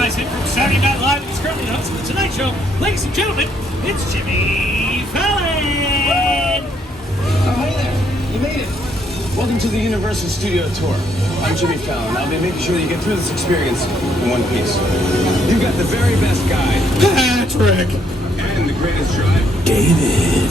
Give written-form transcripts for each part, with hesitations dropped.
guys in from Saturday Night Live. He's currently the host of The Tonight Show. Ladies and gentlemen, it's Jimmy Fallon! Oh, hey there. You made it. Welcome to the Universal Studio Tour. I'm Jimmy Fallon. I'll be making sure that you get through this experience in one piece. You've got the very best guide. Patrick! And the greatest drive. David.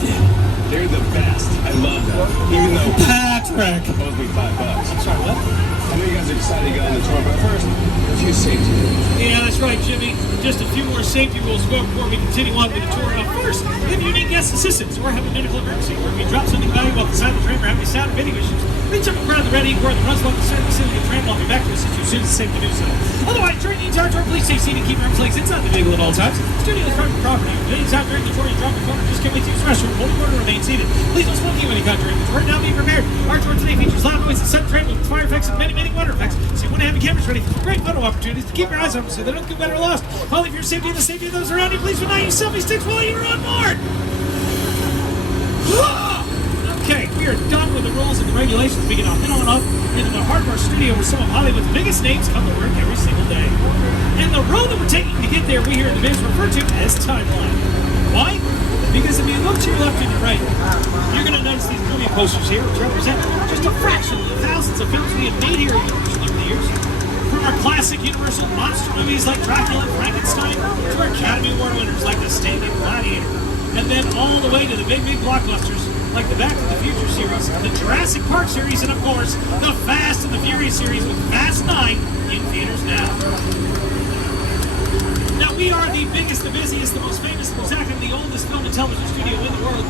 They're the best. I love that. Even though Patrick! it owes me $5. Sorry, what? I know you guys are excited to get on the tour, but first, a few safety rules. Yeah, that's right, Jimmy. Just a few more safety rules before we continue on with the tour. Now, first, if you need guest assistance or have a medical emergency, or if you drop something valuable inside the train or have any sound or video issues, reach up and grab the red ink or the runs along the center of the train while you're back to assist you as soon as it's safe to do so. Otherwise, during the entire tour, please stay seated and keep your arms and legs inside the vehicle at all times. Studio is private property. Anytime during the tour, you drop your phone or just can't wait to use the restroom. Hold your order and remain seated. Please don't smoke any kind during the tour. Now be prepared. Our tour today features loud noise and sudden train with fire effects and many water effects. So you want to have your cameras ready for great photo opportunities to keep your eyes open so they don't get wet or lost. Finally, for your safety and the safety of those around you, please do not use selfie sticks while you're on board. Okay, we are done with the rules and the regulations. We get on and off into the heart of our studio where some of Hollywood's biggest names come to work every single day. And the road that we're taking to get there, we here in the biz refer to as timeline. Why? Because if you look to your left and your right, you're going to notice these movie posters here, which represent just a fraction of the thousands of films we have made here at Universal over the years. From our classic Universal monster movies like Dracula and Frankenstein, to our Academy Award winners like The Sting and Gladiator, and then all the way to the big blockbusters like the Back to the Future series, the Jurassic Park series, and of course, the Fast and the Furious series with Fast 9 in theaters now. Now, we are the biggest, the busiest, the most famous, the most active, the oldest film and television studio in the world.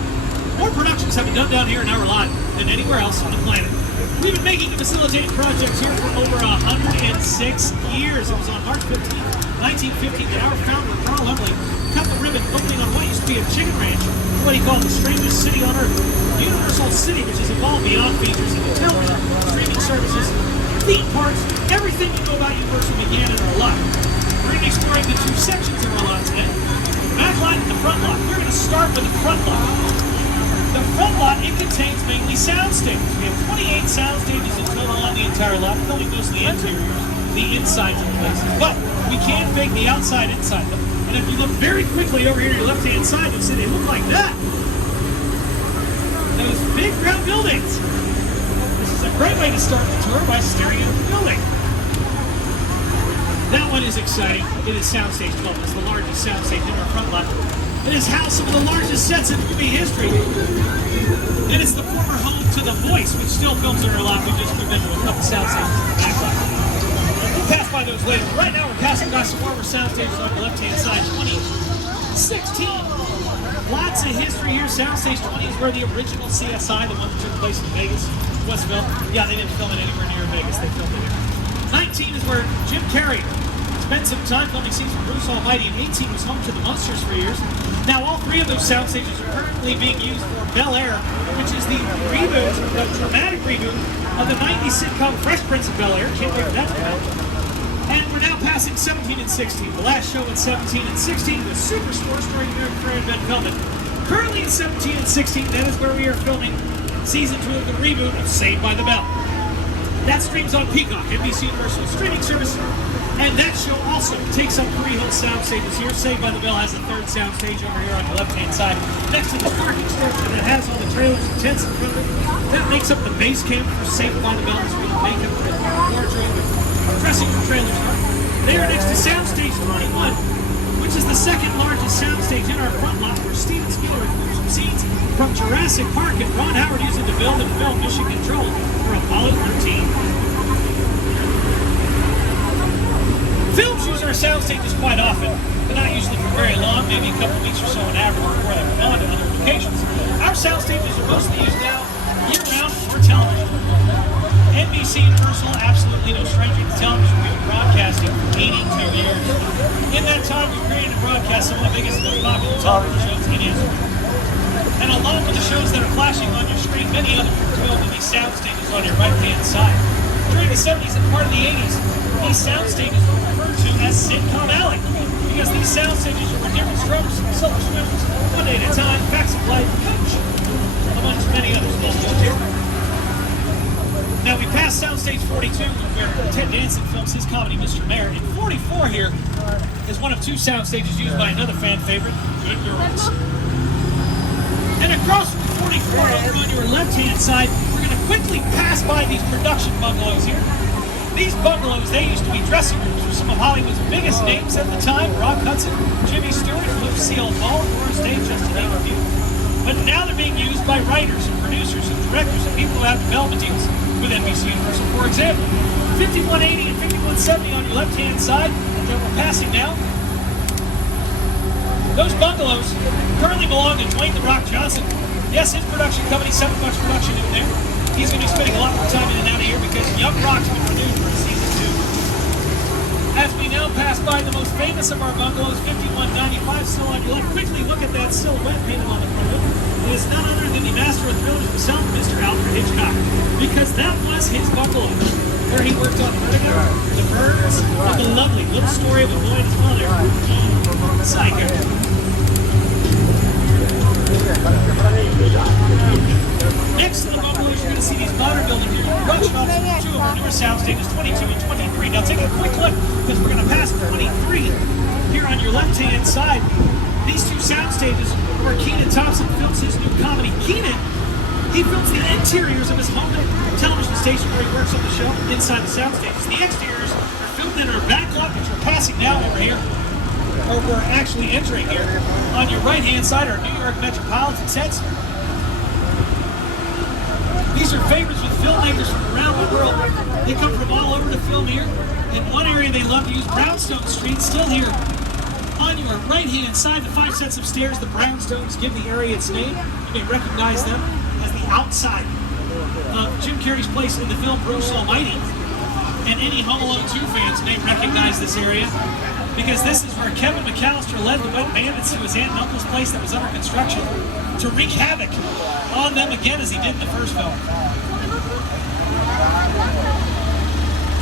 More productions have been done down here in our lot than anywhere else on the planet. We've been making and facilitating projects here for over 106 years. It was on March 15, 1915 that our founder, Carl Humbling, cut the ribbon opening on what used to be a chicken ranch, what he called the strangest city on earth, Universal City, which has evolved beyond features into television, streaming services, theme parks, everything you know about Universal began in our lot. We're going to be exploring the two sections of our lot today, the back lot and the front lot. We're going to start with the front lot. The front lot, it contains mainly sound stages. We have 28 sound stages in total on the entire lot, filming mostly interiors, the insides of places. But we can fake the outside inside them. And if you look very quickly over here to your left-hand side, you'll see they look like that. Those big brown buildings. This is a great way to start the tour by staring at the building. That one is exciting. It is Soundstage 12. It's the largest soundstage in our front lot. It has housed some of the largest sets in movie history. And it's the former home to The Voice, which still films in our lot. We just moved into a couple sound stages in the back lot. We'll pass by those later. Right now, we're passing by some former sound stages on the left-hand side. 2016. Lots of history here. Soundstage 20 is where the original CSI, the one that took place in Vegas, was filmed. Yeah, they didn't film it anywhere near Vegas. They filmed it here. 19 is where Jim Carrey spent some time filming scenes from Bruce Almighty, and 18 was home to the Monsters for years. Now, all three of those sound stages are currently being used for Bel Air, which is the reboot, the dramatic reboot of the 90s sitcom Fresh Prince of Bel Air. Can't wait for that to come out. And we're now passing 17 and 16. The last show at 17 and 16 was Superstore, starring American friend Ben Feldman. Currently at 17 and 16, that is where we are filming season 2 of the reboot of Saved by the Bell. That streams on Peacock, NBC Universal streaming service. And that show also takes up 3 whole sound stages here. Saved by the Bell has a third sound stage over here on the left-hand side, next to the parking structure that has all the trailers and tents in front of it. That makes up the base camp for Saved by the Bell. It's where the makeup and wardrobe and dressing room trailers are. They are next to sound stage 21, which is the second largest sound stage in our front lot, where Steven Spielberg filmed some scenes from Jurassic Park and Ron Howard used it to build and film Mission Control for Apollo 13. Films use our sound stages quite often, but not usually for very long, maybe a couple of weeks or so on average before they move on to other locations. Our sound stages are mostly used now year-round for television. NBC Universal, absolutely no stranger to television. We've been broadcasting for 82 years. In that time, we've created and broadcast some of the biggest and most popular television shows in history. And along with the shows that are flashing on your screen, many others were filmed in these sound stages on your right-hand side. During the 70s and part of the 80s, these sound stages were referred to as Sitcom Alley, because these sound stages are for different strokes, silver swimmers, One Day at a Time, Facts of Life, Coach, amongst many others. Now we passed Soundstage 42 where Ted Danson films his comedy Mr. Mayor. And 44 here is one of two sound stages used by another fan favorite, Ignorance. And across from 44 over on your left-hand side, we're going to quickly pass by these production bungalows here. These bungalows, they used to be dressing rooms for some of Hollywood's biggest names at the time, Rock Hudson, Jimmy Stewart, Lucille Ball, Morris Day, just to name a few. But now they're being used by writers and producers and directors and people who have development deals with NBC Universal. For example, 5180 and 5170 on your left-hand side that we're passing now. Those bungalows currently belong to Dwayne "The Rock" Johnson. Yes, his production company, 7 Bucks Production, in there. He's going to be spending a lot more time in and out of here because Young Rock's been renewed for season 2. As we now pass by the most famous of our bungalows, 5195, still on your left. Quickly look at that silhouette painted on the front of it. It is none other than the master of thrillers himself, Mr. Alfred Hitchcock, because that was his bungalow, where he worked on Vertigo, The Birds, and the lovely little story of a boy and his mother, Psycho. Next to the bungalows, you're going to see these modern buildings here. Production offices, 2 of our newer sound stages, 22 and 23. Now take a quick look, because we're going to pass 23 here on your left-hand side. These 2 sound stages where Kenan Thompson films his new comedy, Kenan. He films the interiors of his home television station where he works on the show inside the sound stages. The exteriors are filmed in our back lot, which we're passing now over here. Or we're actually entering here. On your right-hand side are New York Metropolitan sets. These are favorites with filmmakers from around the world. They come from all over to film here. In one area they love to use, Brownstone Street, still here. On your right-hand side, the 5 sets of stairs, the Brownstones, give the area its name. You may recognize them as the outside of Jim Carrey's place in the film Bruce Almighty. And any Home Alone 2 fans may recognize this area because this is where Kevin McAllister led the Wet Bandits to his aunt and uncle's place that was under construction to wreak havoc on them again as he did in the first film.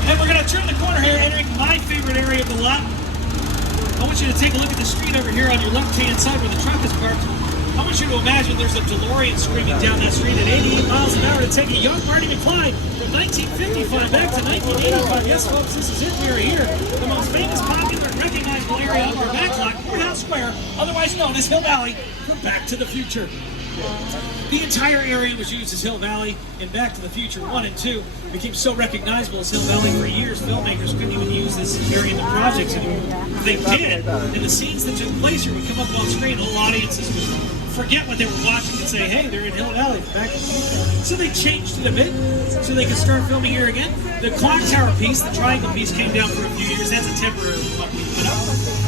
And we're going to turn the corner here, entering my favorite area of the lot. I want you to take a look at the street over here on your left-hand side where the truck is parked. I want you to imagine there's a DeLorean screaming down that street at 88 miles an hour to take a young Marty McFly from 1955 back to 1985. Yes, folks, this is it. We are here. The most famous, popular, and recognizable area of our backlot, Courthouse Square, otherwise known as Hill Valley, from Back to the Future. The entire area was used as Hill Valley, and Back to the Future 1 and 2 became so recognizable as Hill Valley for years, filmmakers couldn't even use this area in the projects anymore. If they did, and the scenes that took place here would come up on screen, whole audiences would forget what they were watching and say, hey, they're in Hill Valley, Back to the Future. So they changed it a bit so they could start filming here again. The clock tower piece, the triangle piece, came down for a few years. That's a temporary one we put up.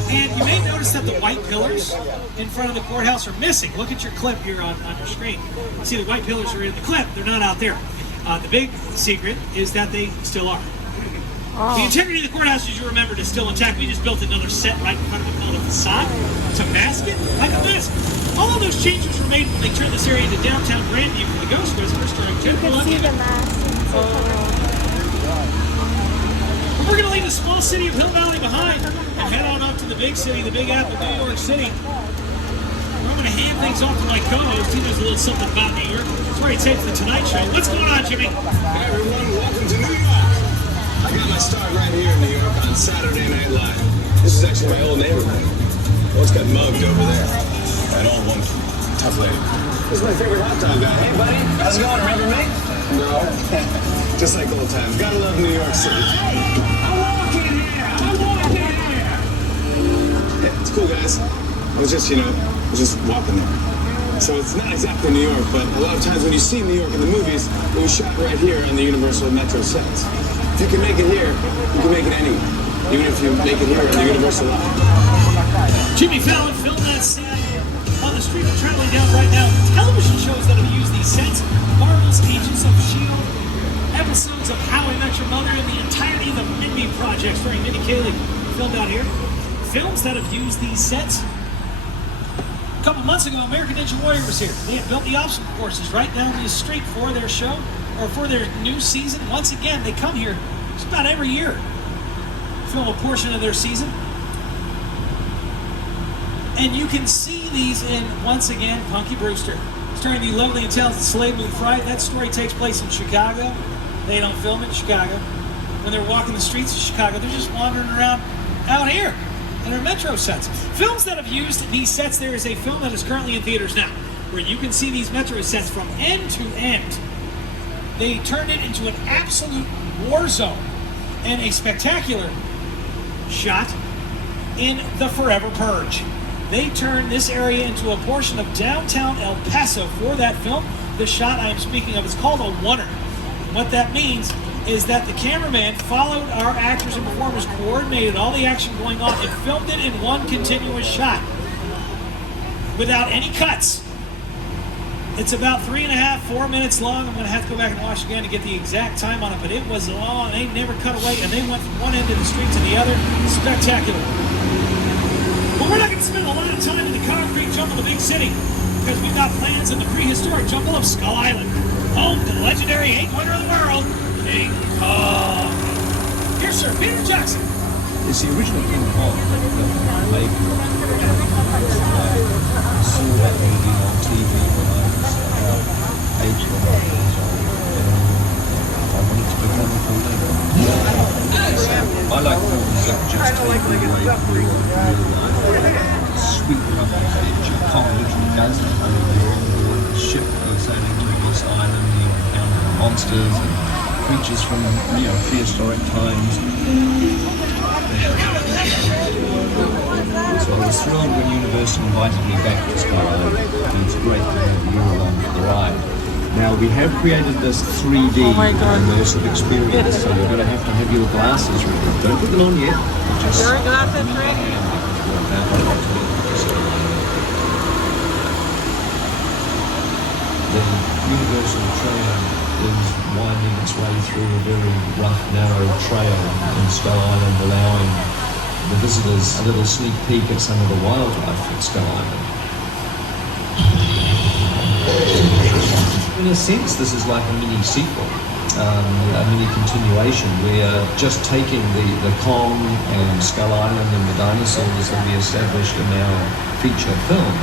And you may notice that the white pillars in front of the courthouse are missing. Look at your clip here on your screen. See, the white pillars are in the clip. They're not out there. The big secret is that they still are. Oh. The integrity of the courthouse, as you remember, is still intact. We just built another set right in front of it called a facade to mask it like a mask. All of those changes were made when they turned this area into downtown Grandview for the Ghost Whisperer starring Jennifer Love. We're going to leave the small city of Hill Valley behind and head on up to the big city, the Big Apple, New York City. I'm going to hand things off to my co-host. He knows a little something about New York. That's where he tapes The Tonight Show. What's going on, Jimmy? Hey, everyone. Welcome to New York. I got my start right here in New York on Saturday Night Live. This is actually my old neighborhood. What's got mugged over there? That old one. Tough lady. This is my favorite hot dog guy. Hey, buddy. How's it going? Remember me? No. Just like old times. Gotta love New York City. I'm walking here. Yeah, it's cool, guys. I was just, walking there. So it's not exactly New York, but a lot of times when you see New York in the movies, it was shot right here in the Universal Metro sets. If you can make it here, you can make it anywhere. Even if you make it here in the Universal lot. Jimmy Fallon filmed that scene on the street we're traveling down right now. Television shows that have used these sets, Marvel's Agents of S.H.I.E.L.D., episodes of How I Met Your Mother, and the entirety of the Mindy Project starring Mindy Kaling filmed out here. Films that have used these sets. A couple months ago, American Ninja Warrior was here. They had built the obstacle courses right down the street for their show, or for their new season. Once again, they come here just about every year, film a portion of their season. And you can see these in, once again, Punky Brewster, starring the lovely and talented Slade Moon Fry. That story takes place in Chicago. They don't film in Chicago. When they're walking the streets of Chicago, they're just wandering around out here in our metro sets. Films that have used these sets, there is a film that is currently in theaters now, where you can see these metro sets from end to end. They turned it into an absolute war zone and a spectacular shot in The Forever Purge. They turned this area into a portion of downtown El Paso for that film. The shot I am speaking of is called a oneer. What that means is that the cameraman followed our actors and performers, coordinated all the action going on, and filmed it in one continuous shot without any cuts. It's about 3.5, 4 minutes long. I'm going to have to go back and watch again to get the exact time on it, but it was long. They never cut away, and they went from one end of the street to the other. Spectacular. But we're not going to spend a lot of time in the concrete jungle of the big city, because we've got plans in the prehistoric jungle of Skull Island, home to the legendary ape winner of the world, King Kong. Here's Sir Peter Jackson. It's the original King Kong, maybe I saw that movie on TV when I was about 8 or 9 years old, and I wanted to become a filmmaker. I like films that just take me away from real life, sweep it up on stage. Kong literally does it. I mean, you're on board the ship sailing to this island, you encounter monsters and creatures from prehistoric times. So I was thrilled when Universal invited me back to Skull Island, and it's great to have you along for the ride. Now we have created this 3D immersive experience, so you're going to have your glasses ready. Don't put them on yet. Just your glasses ready? The Universal train is winding its way through a very rough, narrow trail in Skull Island, allowing the visitors a little sneak peek at some of the wildlife at Skull Island. In a sense, this is like a mini sequel, a mini continuation. We're just taking the Kong and Skull Island and the dinosaurs that we established in our feature film.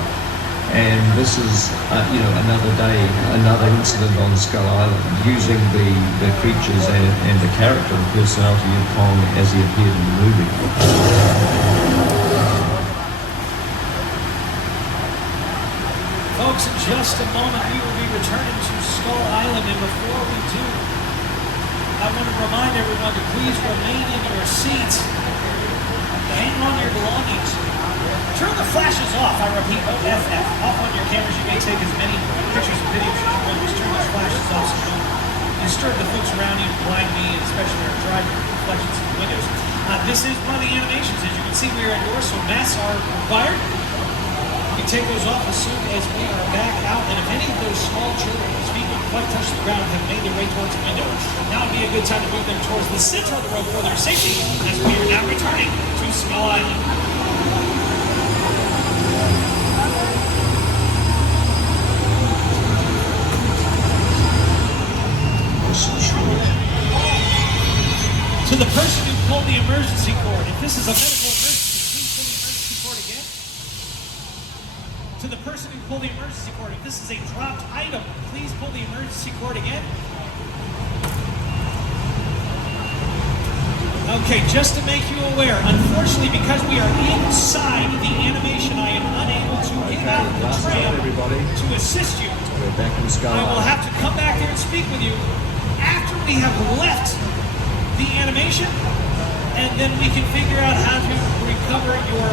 And this is, another day, another incident on Skull Island, using the creatures and the character and personality of Kong as he appeared in the movie. Folks, in just a moment, we will be returning to Skull Island, and before we do, I want to remind everyone to please remain in your seats, hang on your belongings. Turn the flashes off. I repeat, OFF. Off on your cameras. You may take as many pictures and videos as you want. Just turn those flashes off so you don't disturb the folks around you, blind me, and especially our driving reflections in the windows. This is one of the animations. As you can see, we are indoors, so masks are required. You can take those off as soon as we are back out. And if any of those small children whose feet don't quite touch the ground have made their way towards the window, now would be a good time to move them towards the center of the road for their safety, as we are now returning to Skull Island. To the person who pulled the emergency cord, if this is a medical emergency, please pull the emergency cord again. To the person who pulled the emergency cord, if this is a dropped item, please pull the emergency cord again. Okay, just to make you aware, unfortunately, because we are inside the animation, I am unable to get out the tram to assist you. We're back in Skull I will Island. have to come back there and speak with you after we have left the animation, and then we can figure out how to recover your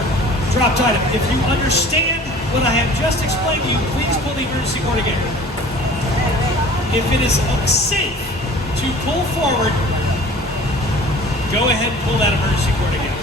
dropped item. If you understand what I have just explained to you, please pull the emergency cord again. If it is safe to pull forward, go ahead and pull that emergency cord again.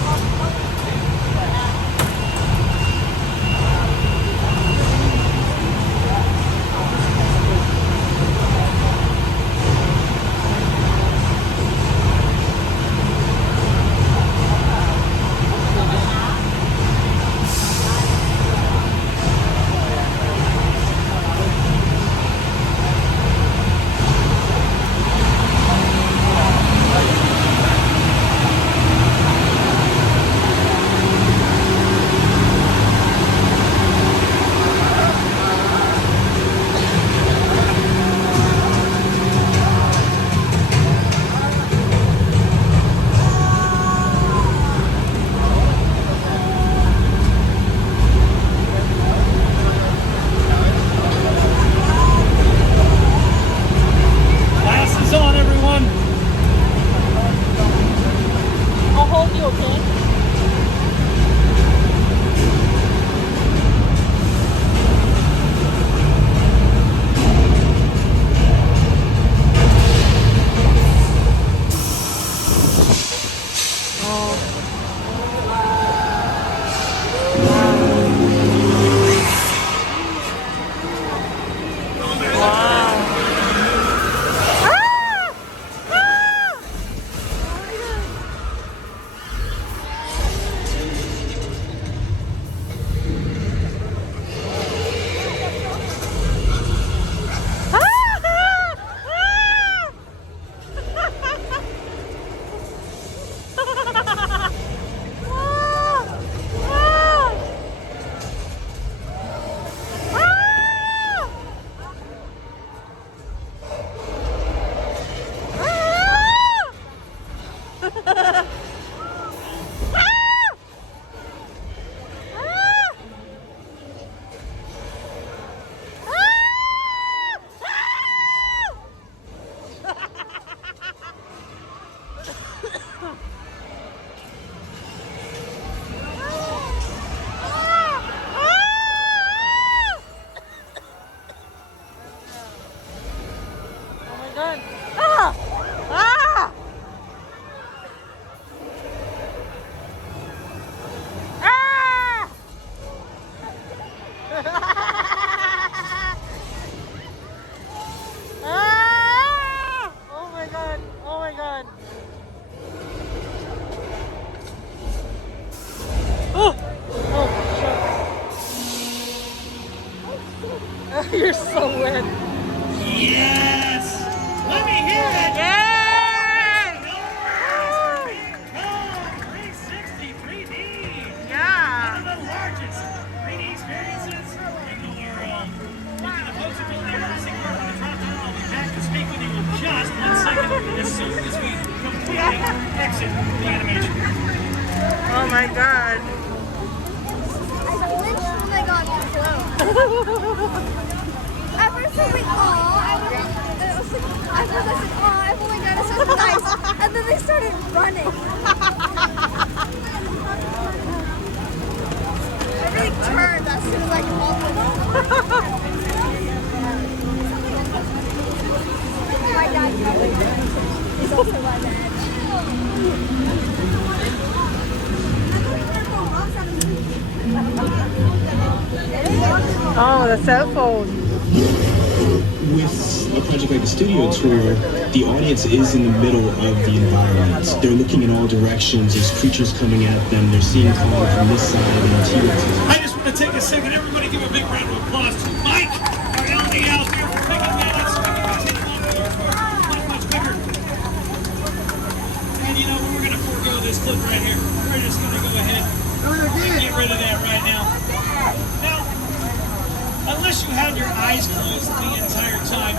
You're so wet. Yes! Let me hear it! Yay! 360 3D! Yeah. One of the largest 3D experiences in the world. You can oppose it only emergency car on the drop down. I'll be back to speak with you in just 1 second as soon as we completely exit the animation. Oh my god. I flinched when I got too close. At first I was like, aw, at first I said, aw, oh my god, it's so nice. And then they started running. Everything turned as soon as I called them. My dad is also my dad. Oh, the cell phone. With a project like a studio tour, the audience is in the middle of the environment. They're looking in all directions. There's creatures coming at them. They're seeing color from this side and T-Rexes. I just want to take a second. Everybody give a big round of applause to Mike, our LD out there, for picking that up so we can continue on with your tour much bigger. And you know, we're going to forego this clip right here. We're just going to go ahead and get rid of that right now. Now, unless you had your eyes closed the entire time,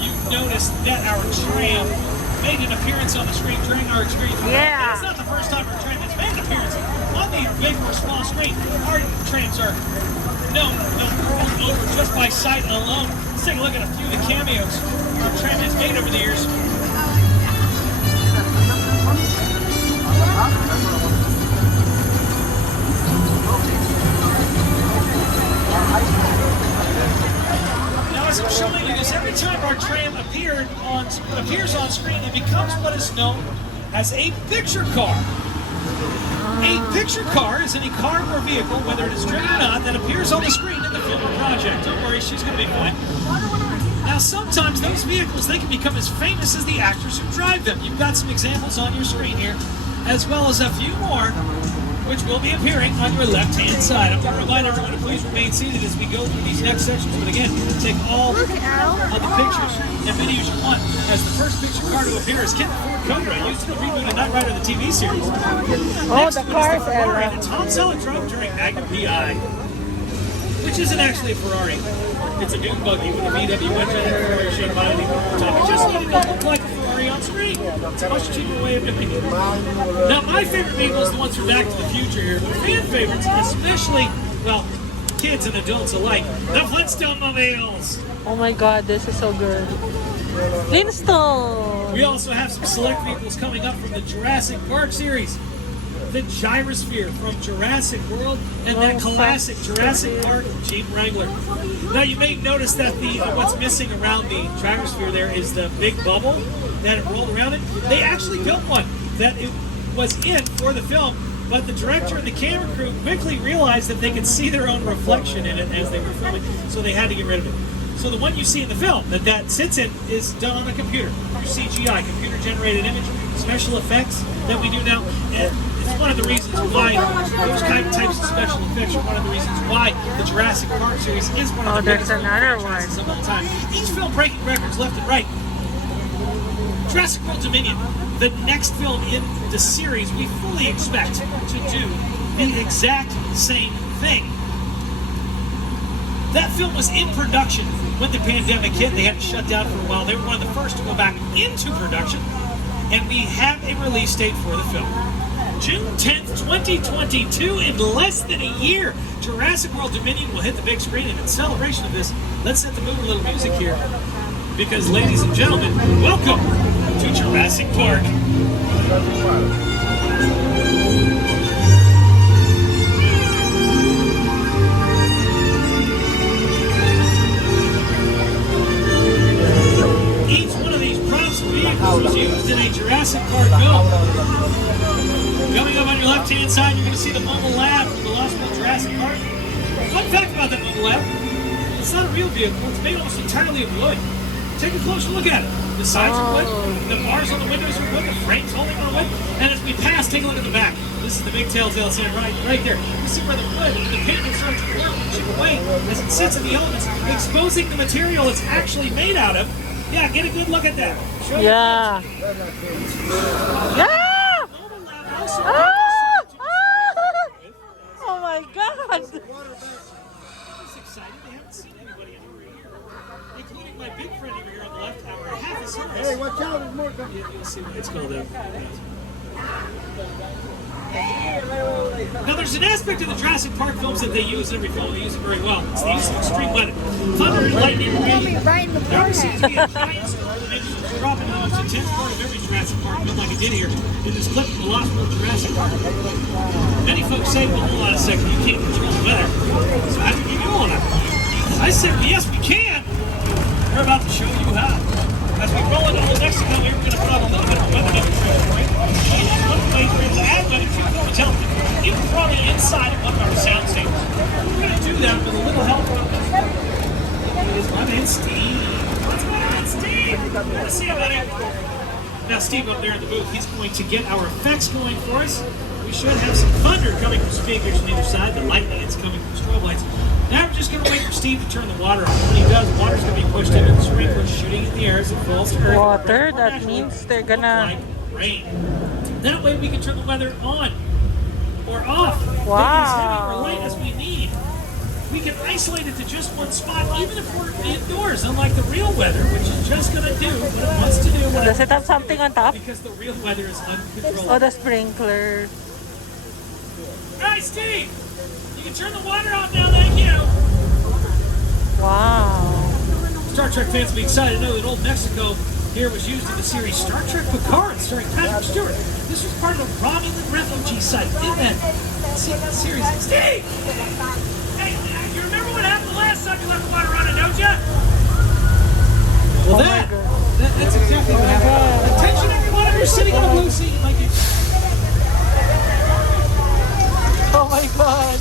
you noticed that our tram made an appearance on the screen during our experience. Yeah. It's not the first time our tram has made an appearance on the big or small screen. Our trams are known over just by sight alone. Let's take a look at a few of the cameos our tram has made over the years. Now, as I'm showing you this, every time our tram appears on screen, it becomes what is known as a picture car. A picture car is any car or vehicle, whether it is driven or not, that appears on the screen in the film or project. Don't worry, she's going to be fine. Now, sometimes those vehicles, they can become as famous as the actors who drive them. You've got some examples on your screen here, as well as a few more, which will be appearing on your left-hand side. I'm going to remind everyone to please remain seated as we go through these next sections. But again, take all of the pictures and videos you want. As the first picture car to appear is Kit Ford Cobra, used in the reboot of Knight Rider, the TV series. Oh, the cars Ferrari era. that Tom Selleck drove during Magnum PI, which isn't actually a Ferrari. It's a dune buggy with a VW engine and a Ferrari shape on it. Tommy just let it look like a Ferrari on screen. It's a much cheaper way of doing it. Now, my favorite vehicle is the ones from Back to the Future here. But fan favorites, especially, well, kids and adults alike, the Flintstone mobiles. Oh my god, this is so good. Flintstone. We also have some select vehicles coming up from the Jurassic Park series. The Gyrosphere from Jurassic World, and that classic Jurassic Park Jeep Wrangler. Now, you may notice that what's missing around the Gyrosphere there is the big bubble that it rolled around it. They actually built one that it was in for the film, but the director and the camera crew quickly realized that they could see their own reflection in it as they were filming, so they had to get rid of it. So the one you see in the film that sits in is done on the computer through CGI, computer-generated image, special effects that we do now. And it's one of the reasons why those types of special effects are one of the reasons why the Jurassic Park series is one of the there's biggest another franchises of all time. Each film breaking records left and right. Jurassic World Dominion, the next film in the series, we fully expect to do the exact same thing. That film was in production when the pandemic hit. They had to shut down for a while. They were one of the first to go back into production. and we have a release date for the film. June 10th, 2022, in less than a year, Jurassic World Dominion will hit the big screen, and in celebration of this, let's set the mood a little music here. Because, ladies and gentlemen, welcome to Jurassic Park. Each one of these props and vehicles was used in a Jurassic Park film. Coming up on your left-hand side, you're going to see the mobile lab from the Lost World Jurassic Park. Fun fact about that mobile lab, it's not a real vehicle, it's made almost entirely of wood. Take a closer look at it. The sides are wood, the bars on the windows are wood, the frames holding are wood, and as we pass, take a look at the back. This is the big telltale sign right there. You see where the wood and the pigment start to work and chip away as it sits in the elements, exposing the material it's actually made out of. Yeah, get a good look at that. Show Yeah. Yeah! Oh my God! It's exciting. They haven't seen anybody in over a year, including my big friend over here on the left, hour half as serious. Hey, watch out, there's more coming. You'll see what it's called. Now, there's an aspect of the Jurassic Park films that they use in every film. They use it very well. It's the use of extreme weather. Thunder and lightning and rain. Right in the There always seems to be a forehead. giant storm that makes you drop into the most intense part of every Jurassic Park film, like it did here in this clip from the Lost World Jurassic Park. Many folks say, well, hold on a second, you can't control the weather. So how do you do all that? I said, well, yes, we can. We're about to show you how. As we roll into Old Mexico, here we're going to put on a little bit of a weather demonstration, right? One way we're able to add weather to film and television, even probably inside of one of our sound stations. We're going to do that with a little help from my man Steve. What's going on, Steve? Good to see you, buddy. Now, Steve up there in the booth, he's going to get our effects going for us. We should have some thunder coming from speakers on either side. The lightning is coming from strobe lights. Now we're just going to wait for Steve to turn the water on. When he does, the water's going to be pushed into the sprinklers, shooting in the air as it falls to earth. Water, that means they're gonna... Like rain. That way we can turn the weather on or off. Wow. Make it as heavy or light as we need. We can isolate it to just one spot, even if we're indoors, unlike the real weather, which is just going to do what it wants to do. Does it have something on top? Because the real weather is uncontrollable. Oh, the sprinkler. All right, Steve, you can turn the water on now. Thank you. Wow. Star Trek fans will be excited to know that Old Mexico here was used in the series Star Trek Picard, starring Patrick Stewart. This was part of a Romulan refugee site in that series. Steve! Hey, you remember what happened the last time you left the water running, don't you? Well, that's exactly what happened. Attention, everyone, if you're sitting on a blue seat like you. Oh my God.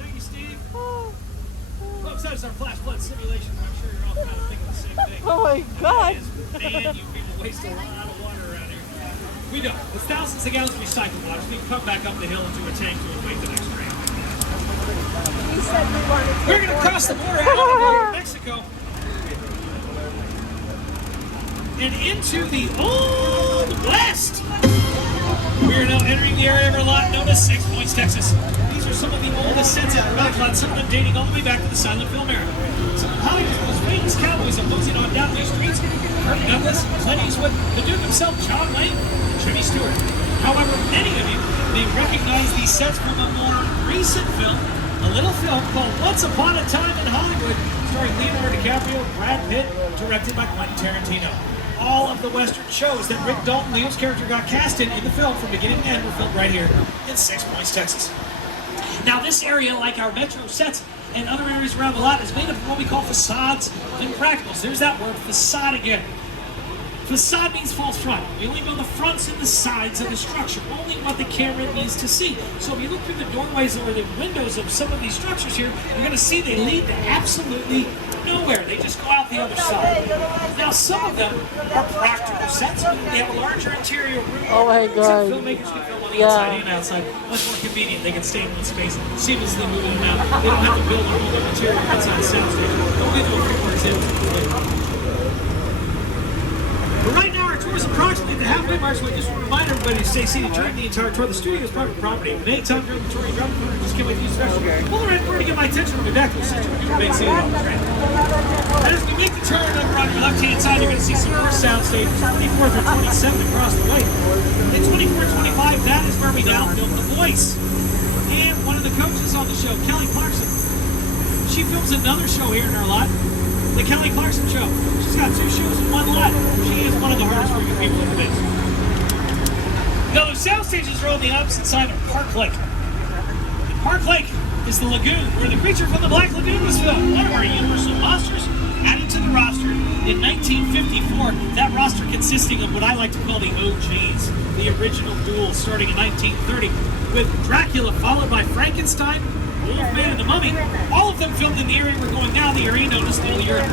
Thank you, Steve. Folks, that is our flash flood simulation. I'm sure you're all kind of thinking the same thing. Oh my God. Man, you people waste a lot of water around here. We don't. With thousands of gallons of recycled water, we can come back up the hill into a tank to await the next rain. You said we wanted to. We're going to cross the border out of Mexico and into the Old West. We are now entering the area of our lot known as 6 Points, Texas. These are some of the oldest sets in our back lot, some of them dating all the way back to the silent film era. Some of Hollywood's most famous cowboys are posing on down these streets. Kirk Douglas, Clint Eastwood, the Duke himself, John Wayne, and Jimmy Stewart. However, many of you may recognize these sets from a more recent film, a little film called Once Upon a Time in Hollywood, starring Leonardo DiCaprio, Brad Pitt, directed by Quentin Tarantino. All of the Western shows that Rick Dalton, Leo's character, got cast in the film from beginning to end were filmed right here in 6 Points, Texas. Now, this area, like our metro sets and other areas around the lot, is made up of what we call facades and practicals. There's that word, facade again. Facade means false front. We only go the fronts and the sides of the structure, only what the camera needs to see. So if you look through the doorways or the windows of some of these structures here, you're going to see they lead to absolutely nowhere. They just go out the other side. Now, some of them are practical sets. They have a larger interior room. Oh my So God. filmmakers can film on the Yeah. inside and outside. Much more convenient. They can stay in one space, seamlessly move in and out. They don't have to build their own interior outside the soundstage. We'll get to a few more examples later. But right now, our tour is approximately at the halfway mark, so I just want to remind everyone everybody to stay seated during the entire tour. The studio is private property. At any time during the tour, you drop the phone, just can't wait to use the restroom. Pull around, we're going to get my attention. We'll be back. We'll sit you remain seated on the train. And as we make the turn over on your left-hand side, you're going to see some more sound stages, 24th or 27th across the way. In 24-25, that is where we now film The Voice. And one of the coaches on the show, Kelly Clarkson, she films another show here in our lot, the Kelly Clarkson Show. She's got 2 shows in one lot. She is one of the hardest working people in the biz. Now, those sound stages are on the opposite side of Park Lake. And Park Lake is the Lagoon, where the creature from the Black Lagoon was filmed. One of our Universal monsters added to the roster in 1954. That roster consisting of what I like to call the OGs, the original duels, starting in 1930, with Dracula followed by Frankenstein, Wolfman, and the Mummy. All of them filmed in the area we're going now, the area known as Little Europe.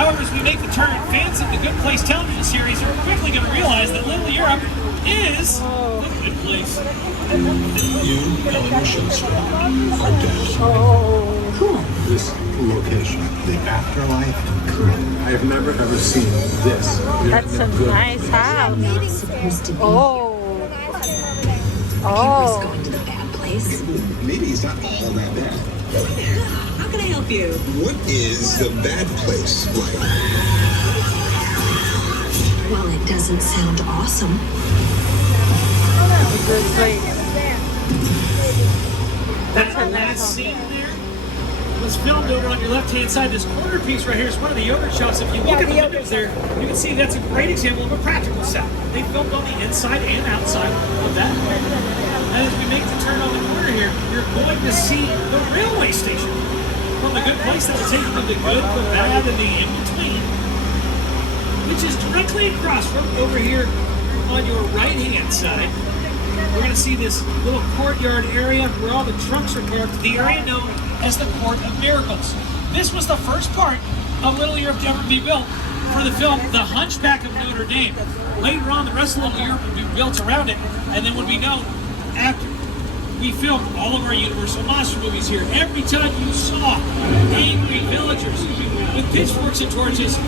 However, as we make the turn, fans of the Good Place television series are quickly going to realize that Little Europe is the good place. You, Eleanor Shilstra, are dead. Cool. This location, the afterlife, I have never ever seen this. That's a nice house. Not supposed to be Oh. here. Oh. Going to the bad place. Maybe it's not all that bad. How can I help you? What is the bad place like? Well, it doesn't sound awesome. Great. That last scene there was filmed over on your left-hand side. This corner piece right here is one of the yogurt shops. If you look at the windows there, you can see that's a great example of a practical set. They filmed on the inside and outside of that. And as we make the turn on the corner here, you're going to see the railway station. From the Good Place that will take you to the good, the bad, and the in-between, which is directly across from over here on your right-hand side. We're going to see this little courtyard area where all the trucks are parked, the area known as the Court of Miracles. This was the first part of Little Europe to ever be built for the film The Hunchback of Notre Dame. Later on, the rest of Little Europe would be built around it, and then would be known after we filmed all of our Universal Monster movies here. Every time you saw angry villagers with pitchforks and torches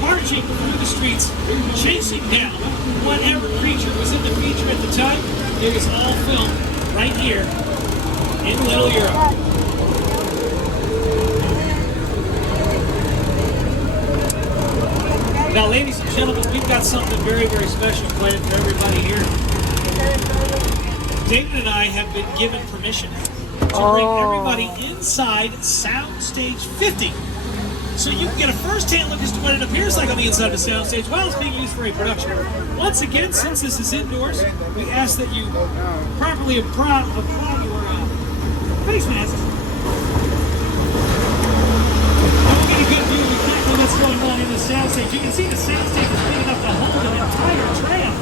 marching through the streets, chasing down whatever creature was in the feature at the time, it was all filmed right here in Little Europe. Now, ladies and gentlemen, we've got something very, very special planned for everybody here. David and I have been given permission to bring everybody inside Soundstage 50. So you can get a first-hand look as to what it appears like on the inside of a soundstage while it's being used for a production. Once again, since this is indoors, we ask that you properly apply your face masks. And we'll get a good view of exactly what's going on in the soundstage. You can see the soundstage is big enough to hold an entire tram.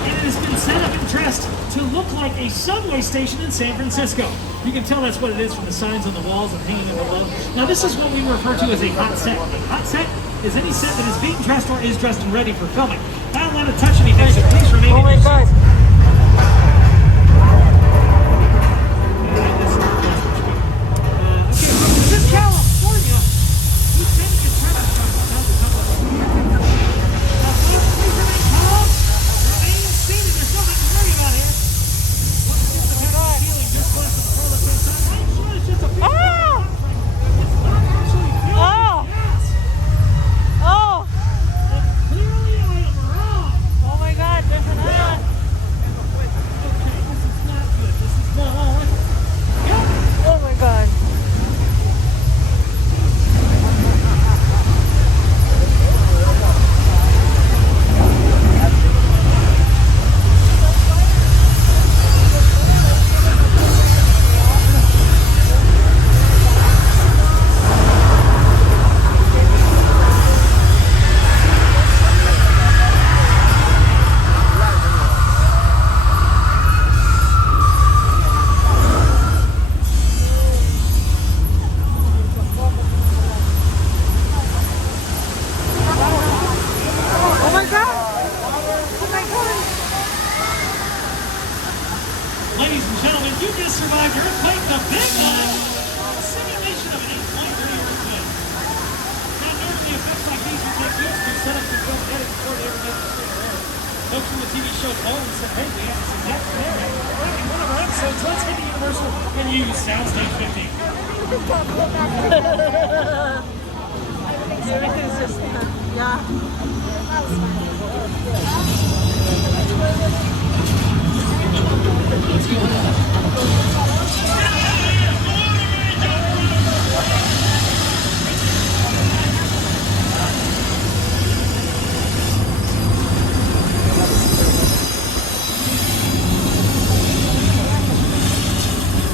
And it has been set up and dressed to look like a subway station in San Francisco. You can tell that's what it is from the signs on the walls and hanging in below. Now, this is what we refer to as a hot set. A hot set is any set that is being dressed or is dressed and ready for filming. I don't want to touch anything, so please remain in your seats. This is California. We tend to get traffic from time to time. Please remain calm. Remain seated. There's nothing to worry about here. Feeling just close to the floor at the same time. I'm sure it's just a big It's not actually feeling gas. Oh! But clearly I am wrong. Oh my God, there's an eye. showed Bones said, hey, we have some depth there. In one of our episodes, let's hit the Universal and use Soundstage 50. Everything's just, yeah. Let's go on.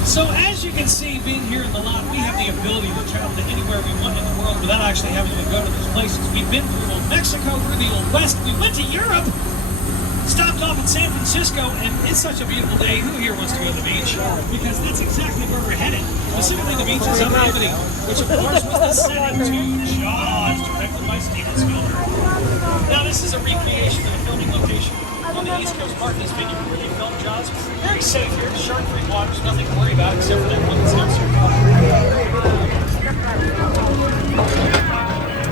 So as you can see, being here in the lot, we have the ability to travel to anywhere we want in the world without actually having to go to those places. We've been through Old Mexico, we're the Old West, we went to Europe, stopped off in San Francisco, and it's such a beautiful day. Who here wants to go to the beach? Because that's exactly where we're headed. Specifically the beaches of Miami, which of course was the setting to Jaws, directed by Steven Spielberg. Now this is a recreation of the filming location on the East Coast Park, this venue where they filmed Jaws. Very safe here, shark-free waters, nothing to worry about except for that one sensor.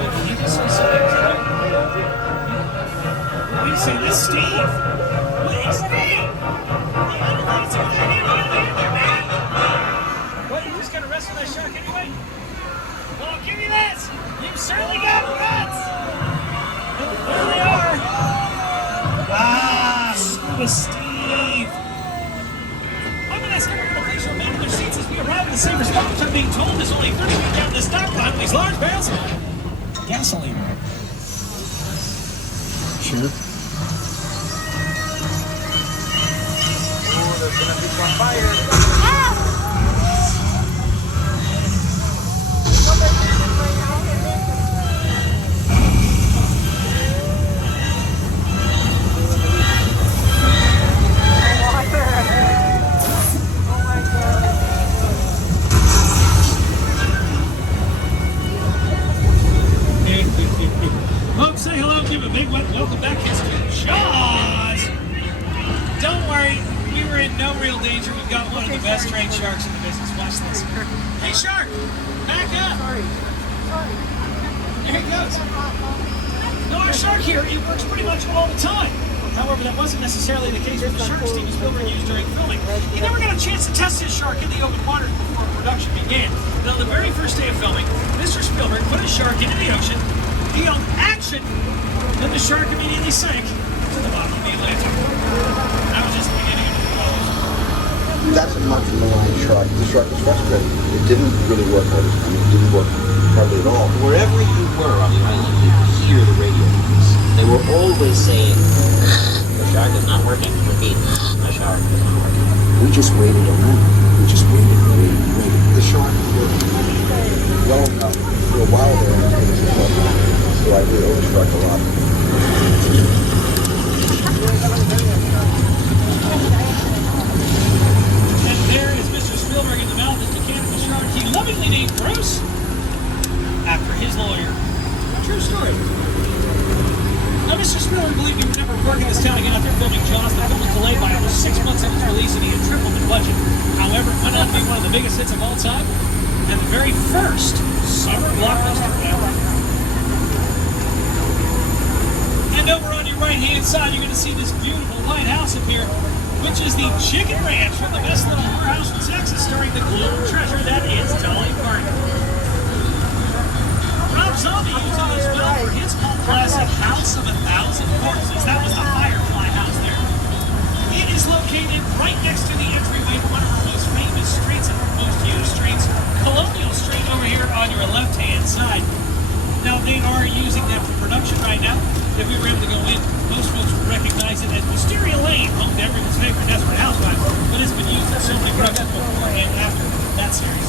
Can you just say something? What do you say? That's Steve! Wait, Steve! What, you just gonna wrestle that shark anyway? Well, I'll give you this! You've certainly got guts! There they are! Ah, Scuba Steve! I'm gonna ask everyone to please remain in their seats as we arrive at the safer spot, which I'm being told is only 30 feet down the stock line with these large barrels of gasoline. Sure. There's gonna be some fire. Folks, say hello, give a big welcome back. It's Jaws! Don't worry, we were in no real danger. We've got one of the best trained sharks in the business. Watch this. Hey, shark! Back up! There he goes. No, our shark here, it works pretty much all the time. However, that wasn't necessarily the case with the shark Steven Spielberg used during filming. He never got a chance to test his shark in the open water before production began. And on the very first day of filming, Mr. Spielberg put his shark into the ocean. He yelled, "Action!" Then the shark immediately sank to the bottom of the Atlantic. That was just the beginning of the film. That's a much maligned shark. The shark was frustrated. It didn't really work all the time. It didn't work hardly at all. Wherever you were on the island, you could hear the radio waves. They were always saying, "The shark is not working." Repeat, "The shark is not working." We just waited around. We just waited. The shark worked well enough for a while there until it was a short time. So I did overstruck a lot. And there is Mr. Spielberg in the mouth of the mechanical shark he lovingly named Bruce, after his lawyer. True story. Now, Mr. Spielberg believed he would never work in this town again after filming Jaws. The film was delayed by almost 6 months of its release, and he had tripled the budget. However, it went on to be one of the biggest hits of all time, and the very first summer blockbuster ever. And over on your right-hand side, you're going to see this beautiful white house up here, which is the Chicken Ranch from the best little whorehouse in Texas, starring the global treasure that is Dolly Parton. Rob Zombie used it as well for his cult classic House of 1,000 Corpses. That was the Firefly house there. It is located right next to the entryway to one of our most famous streets and most used streets, Colonial Street over here on your left-hand side. Now, they are using that for production right now. If we were able to go in, most folks would recognize it as Wisteria Lane, home to everyone's favorite Desperate Housewives, but it's been used for so many productions before and after that series.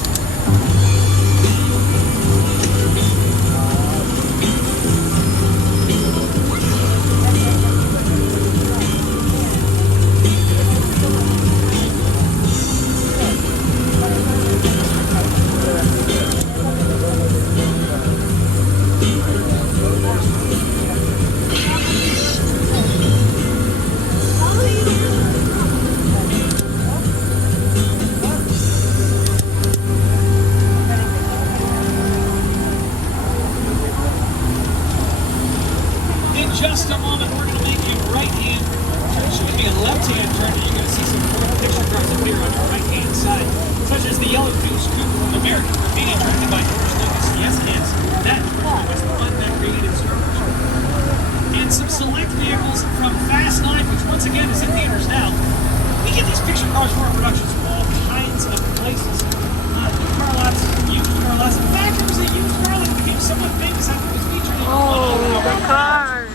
Just a moment, we're going to lead you right in Should it be a left-hand turn, and you're going to see some more picture cards appear on the right-hand side, such as the yellow Deuce Coupe from American Graffiti, directed by George Lucas. Yes, it is. That was the one that created Star Wars. And some select vehicles from Fast 9, which once again is in theaters now. We get these picture cars for our productions from all kinds of places. Car lots, used car lots. In fact, there was a used car lot that became somewhat famous after it was featured in the car.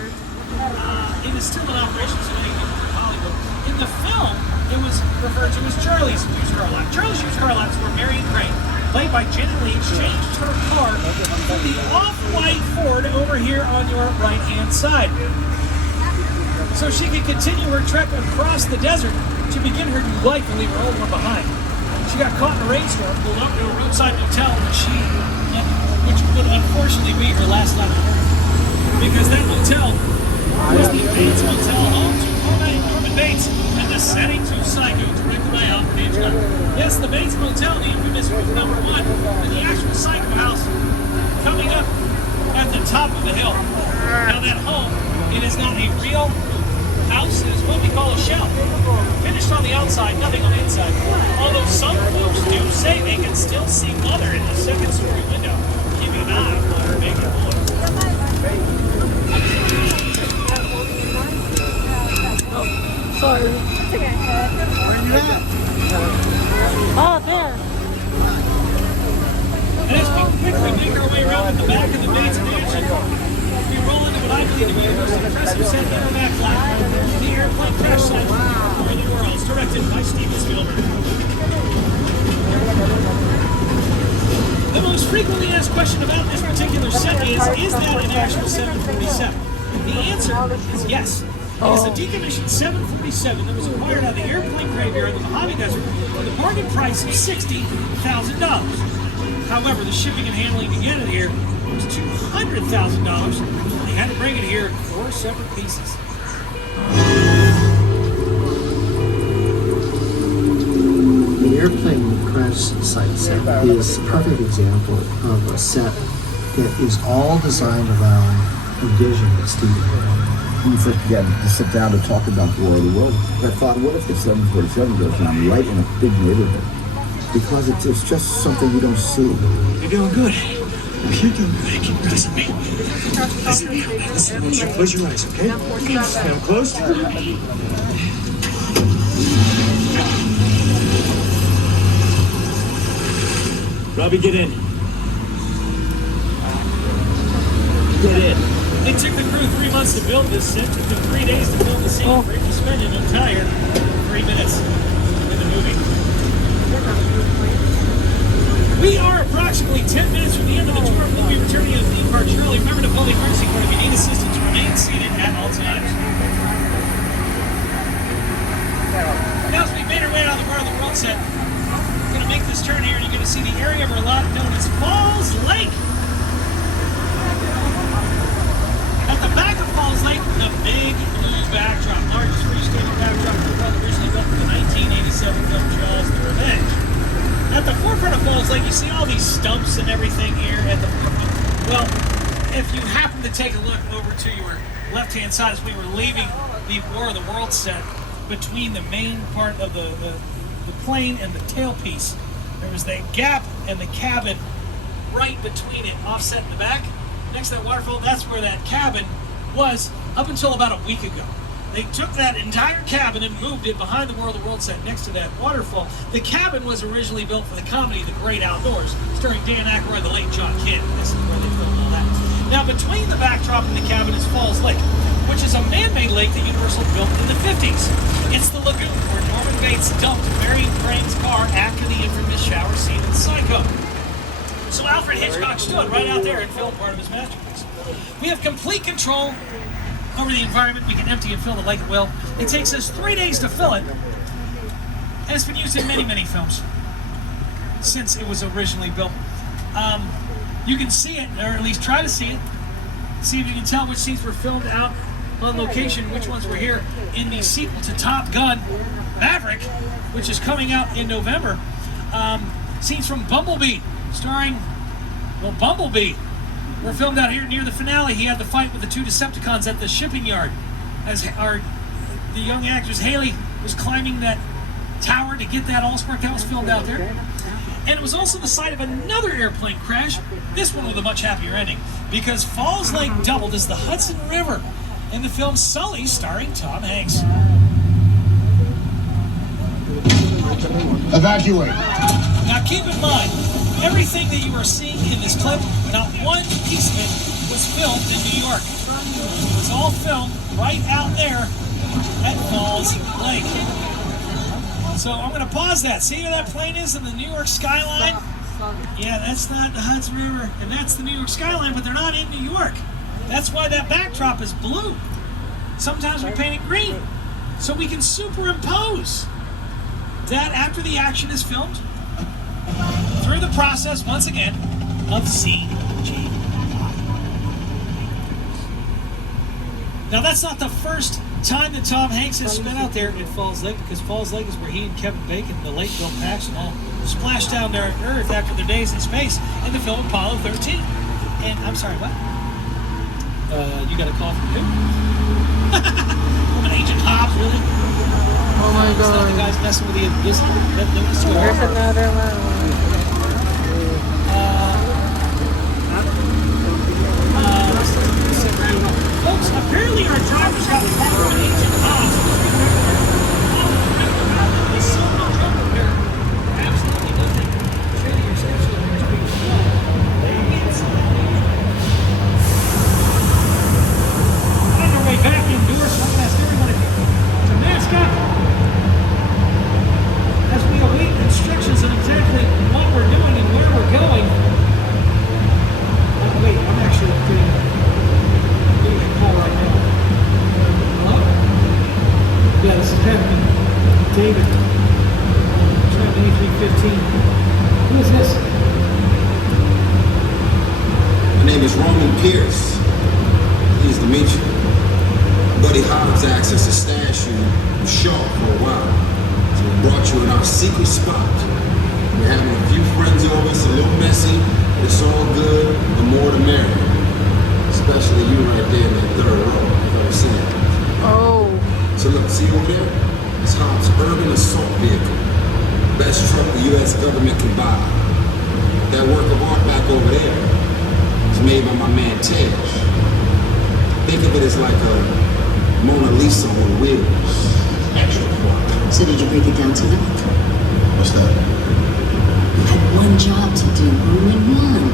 It is still in operation today in Hollywood. In the film, it was referred to as Charlie's used car lot. Charlie's used car lots where Marion Crane, played by Jenny Lee, changed her car from the off-white Ford over here on your right-hand side, so she could continue her trek across the desert to begin her new life and leave her old one behind. She got caught in a rainstorm, pulled up to a roadside motel, which would unfortunately be her last lap on Earth, because that motel was the Bates Motel, home to Norman Bates and the Setting to Psycho, directed by Alfred Hitchcock. Yes, the Bates Motel, the infamous movie #1, and the actual Psycho house coming up at the top of the hill. Now that home, it is not a real house, it is what we call a shell. Finished on the outside, nothing on the inside. Although some folks do say they can still see Mother in the second-story window, keeping an eye on her baby boy. Sorry. It's okay. Where you at? Oh, there. And as we quickly make our way around the back of the Bates Mansion, we roll into what I believe to be the most impressive set in the back flat, the airplane crash site for the worlds, directed by Steven Spielberg. The most frequently asked question about this particular set is that an actual 747? The answer is yes. It is a decommissioned 747 that was acquired out of the airplane graveyard in the Mojave Desert for the bargain price of $60,000. However, the shipping and handling to get it here was $200,000. They had to bring it here in 4 separate pieces. The airplane crash site set is a perfect example of a set that is all designed around a vision that Steve had. When we first began to sit down to talk about the War of the World, I thought, what if the 747 goes down right in a big neighborhood? Because it's just something you don't see. You're doing good. You're doing good. Keep pressing me. Listen, close your eyes, okay? Now closed. Robbie, get in. Get in. It took the crew 3 months to build this set. It took them 3 days to film the scene. For it to spend an entire 3 minutes in the movie. We are approximately 10 minutes from the end of the tour. We'll be returning to the theme park shortly. Remember to call the emergency car if you need assistance. Remain seated at all times. Now, as we made our way out of the War of the World set, we're going to make this turn here, and you're going to see the area of our lot known as Falls Lake. At the back of Falls Lake, the big blue backdrop, largest freestanding backdrop of the world, originally built for the 1987 film Jaws: The Revenge. At the forefront of Falls Lake, you see all these stumps and everything here at the well, if you happen to take a look over to your left-hand side as we were leaving the War of the World set, between the main part of the plane and the tailpiece, there was that gap and the cabin right between it, offset in the back. Next to that waterfall, that's where that cabin was up until about a week ago. They took that entire cabin and moved it behind the War of the World set next to that waterfall. The cabin was originally built for the comedy The Great Outdoors, starring Dan Aykroyd, the late John Kidd. This is where they filmed all that. Now, between the backdrop and the cabin is Falls Lake, which is a man-made lake that Universal built in the 50s. It's the Lagoon where Norman Bates dumped Marion Crane's car after the infamous shower scene in Psycho. So Alfred Hitchcock stood right out there and filmed part of his masterpiece. We have complete control over the environment. We can empty and fill the lake at will. It takes us 3 days to fill it, and it's been used in many, many films since it was originally built. You can see it, or at least try to see it. See if you can tell which scenes were filmed out on location, which ones were here in the sequel to Top Gun Maverick, which is coming out in November. Scenes from Bumblebee, starring, well, Bumblebee, were filmed out here near the finale. He had the fight with the 2 Decepticons at the shipping yard, as our the young actress Haley was climbing that tower to get that Allspark. That was filmed out there. And it was also the site of another airplane crash, this one with a much happier ending, because Falls Lake doubled as the Hudson River in the film Sully, starring Tom Hanks. Evacuate. Now keep in mind, everything that you are seeing in this clip, not one piece of it was filmed in New York. It was all filmed right out there at Falls Lake. So I'm going to pause that. See where that plane is in the New York skyline? Yeah, that's not the Hudson River, and that's the New York skyline, but they're not in New York. That's why that backdrop is blue. Sometimes we paint it green, so we can superimpose that after the action is filmed through the process, once again, of CG. Now, that's not the first time that Tom Hanks has spent out there at Falls Lake, because Falls Lake is where he and Kevin Bacon, the late Bill Paxton, all splashed down there on Earth after their days in space in the film Apollo 13. And I'm sorry, what? You got a call from who? From an Agent Hobbs, really? Oh my It's not the god. guys messing with the invisible. There's another one. Folks, apparently our drivers got the call from an Agent Hobbs. This silver drum repair, absolutely nothing. Shady or sexual appears to be on our way back indoors, so I'm going to ask everybody to mask up as we await instructions on exactly what we're doing and where we're going. Wait, I'm actually getting a call right now. Hello? Yeah, this is Kevin. David. Trying 8315. Who is this? My name is Roman Pierce. Pleased to meet you. Buddy Hobbs asked us to stash you sharp for a while. So we brought you in our secret spot. We're having a few friends over. It's a little messy, but it's all good. The more the merrier. Especially you right there in that third row. You've ever seen it. Oh. So look, see over there? It's Hobbs' urban assault vehicle. Best truck the U.S. government can buy. That work of art back over there is made by my man Tej. Think of it as like a Mona Lisa on wheels. Extra quality. So did you break it down to them? What's that? You had one job to do, only one.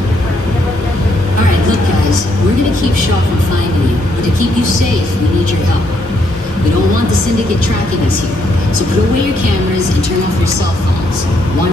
Alright, look guys, we're gonna keep Shaw from finding you, but to keep you safe, we need your help. We don't want the syndicate tracking us here, so put away your cameras and turn off your cell phones.